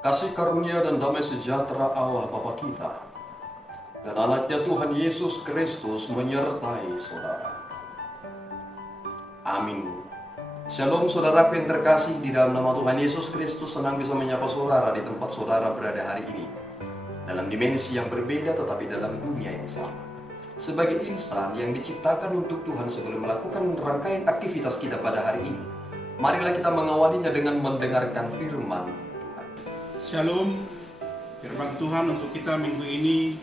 Kasih karunia dan damai sejahtera Allah Bapa kita dan anaknya Tuhan Yesus Kristus menyertai saudara. Amin. Shalom saudaraku yang terkasih, di dalam nama Tuhan Yesus Kristus senang bisa menyapa saudara di tempat saudara berada hari ini. Dalam dimensi yang berbeda tetapi dalam dunia yang sama. Sebagai insan yang diciptakan untuk Tuhan sebelum melakukan rangkaian aktivitas kita pada hari ini, marilah kita mengawalinya dengan mendengarkan firman. Shalom, firman Tuhan untuk kita minggu ini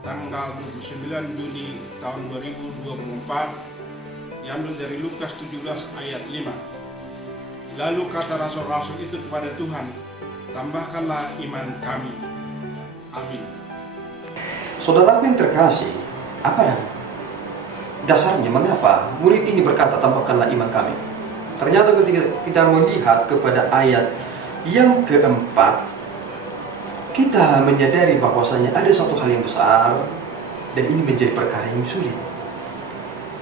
tanggal 29 Juni tahun 2024 diambil dari Lukas 17 ayat 5. Lalu kata rasul-rasul itu kepada Tuhan, tambahkanlah iman kami. Amin. Saudaraku yang terkasih, apa dasarnya mengapa murid ini berkata tambahkanlah iman kami? Ternyata ketika kita melihat kepada ayat yang keempat, kita menyadari bahwasanya ada satu hal yang besar dan ini menjadi perkara yang sulit.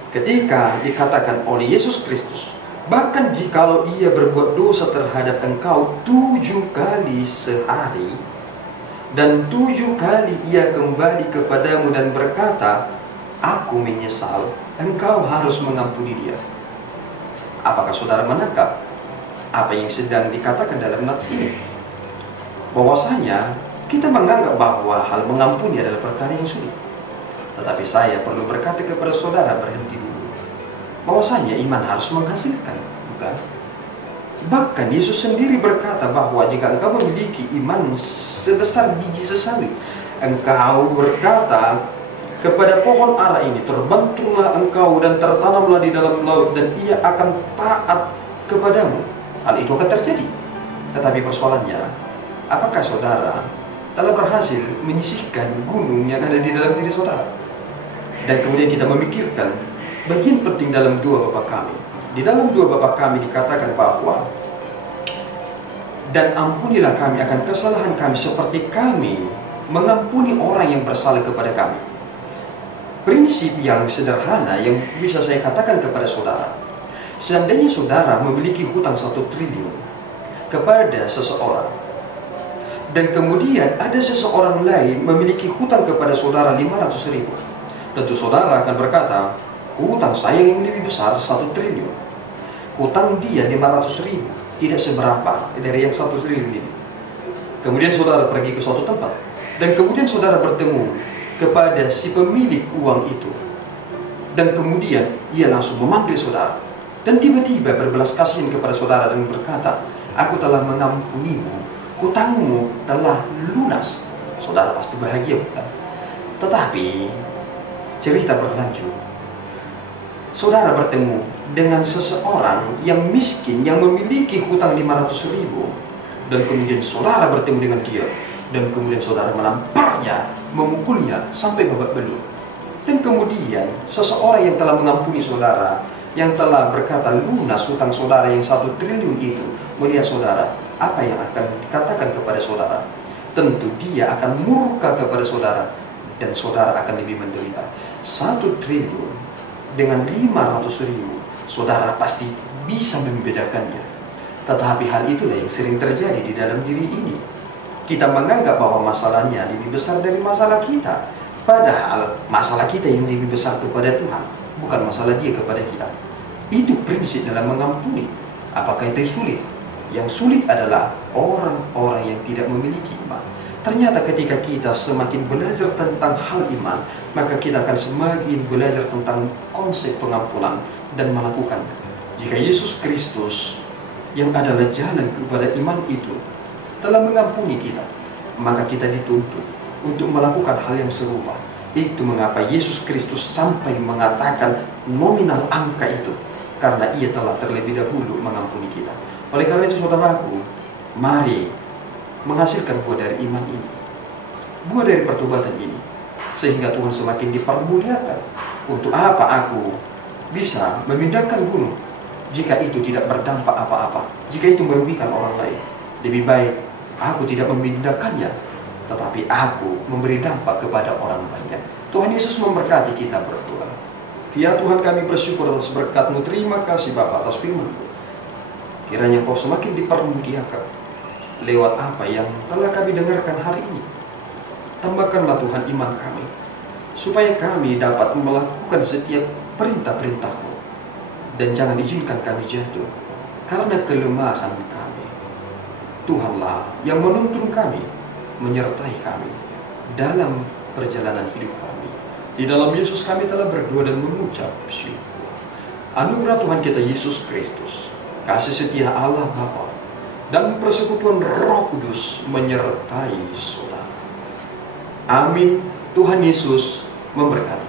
Ketika dikatakan oleh Yesus Kristus, bahkan jikalau ia berbuat dosa terhadap engkau 7 kali sehari dan 7 kali ia kembali kepadamu dan berkata, aku menyesal, engkau harus mengampuni dia. Apakah saudara menangkap apa yang sedang dikatakan dalam nats ini? Bahwasanya kita menganggap bahwa hal mengampuni adalah perkara yang sulit. Tetapi saya perlu berkata kepada saudara, berhenti dulu. Bahwasanya iman harus menghasilkan, bukan? Bahkan Yesus sendiri berkata bahwa jika engkau memiliki iman sebesar biji sesawi, engkau berkata kepada pohon ara ini, terbentunglah engkau dan tertanamlah di dalam laut, dan ia akan taat kepadamu. Hal itu akan terjadi. Tetapi persoalannya, apakah saudara telah berhasil menyisihkan gunung yang ada di dalam diri saudara? Dan kemudian kita memikirkan bagian penting dalam doa Bapa kami. Di dalam doa Bapa kami dikatakan bahwa, dan ampunilah kami akan kesalahan kami seperti kami mengampuni orang yang bersalah kepada kami. Prinsip yang sederhana yang bisa saya katakan kepada saudara, seandainya saudara memiliki hutang 1 triliun kepada seseorang, dan kemudian ada seseorang lain memiliki hutang kepada saudara 500.000, tentu saudara akan berkata, hutang saya yang lebih besar 1 triliun. Hutang dia 500.000 tidak seberapa dari yang 1 triliun ini. Kemudian saudara pergi ke suatu tempat, dan kemudian saudara bertemu kepada si pemilik uang itu, dan kemudian ia langsung memanggil saudara, dan tiba-tiba berbelas kasihan kepada saudara dan berkata, aku telah mengampunimu, hutangmu telah lunas. Saudara pasti bahagia, bukan? Tetapi cerita berlanjut. Saudara bertemu dengan seseorang yang miskin yang memiliki hutang 500.000, dan kemudian saudara bertemu dengan dia, dan kemudian saudara menamparnya, memukulnya sampai babak belur. Dan kemudian seseorang yang telah mengampuni saudara, yang telah berkata lunas hutang saudara yang 1 triliun itu, melihat saudara, apa yang akan dikatakan kepada saudara? Tentu dia akan murka kepada saudara, dan saudara akan lebih menderita. 1 triliun dengan 500.000, saudara pasti bisa membedakannya. Tetapi hal itulah yang sering terjadi di dalam diri ini. Kita menganggap bahwa masalahnya lebih besar dari masalah kita, padahal masalah kita yang lebih besar kepada Tuhan, bukan masalah dia kepada kita. Itu prinsip dalam mengampuni. Apakah itu sulit? Yang sulit adalah orang-orang yang tidak memiliki iman. Ternyata ketika kita semakin belajar tentang hal iman, maka kita akan semakin belajar tentang konsep pengampunan dan melakukannya. Jika Yesus Kristus yang adalah jalan kepada iman itu telah mengampuni kita, maka kita dituntut untuk melakukan hal yang serupa. Itu mengapa Yesus Kristus sampai mengatakan nominal angka itu, karena ia telah terlebih dahulu mengampuni kita. Oleh karena itu saudaraku, mari menghasilkan buah dari iman ini, buah dari pertobatan ini, sehingga Tuhan semakin dipermuliakan. Untuk apa aku bisa memindahkan gunung jika itu tidak berdampak apa-apa, jika itu merugikan orang lain? Lebih baik aku tidak memindahkannya, tetapi aku memberi dampak kepada orang banyak. Tuhan Yesus memberkati kita berdoa. Ya Tuhan, kami bersyukur atas berkat-Mu. Terima kasih Bapa atas firman-Mu. Kiranya Kau semakin dipermuliakan lewat apa yang telah kami dengarkan hari ini. Tambahkanlah Tuhan iman kami, supaya kami dapat melakukan setiap perintah-perintah-Mu. Dan jangan izinkan kami jatuh karena kelemahan kami. Tuhanlah yang menuntun kami, menyertai kami dalam perjalanan hidup kami. Di dalam Yesus kami telah berdoa dan mengucap syukur. Anugerah Tuhan kita Yesus Kristus, kasih setia Allah Bapa, dan persekutuan Roh Kudus menyertai saudara. Amin. Tuhan Yesus memberkati.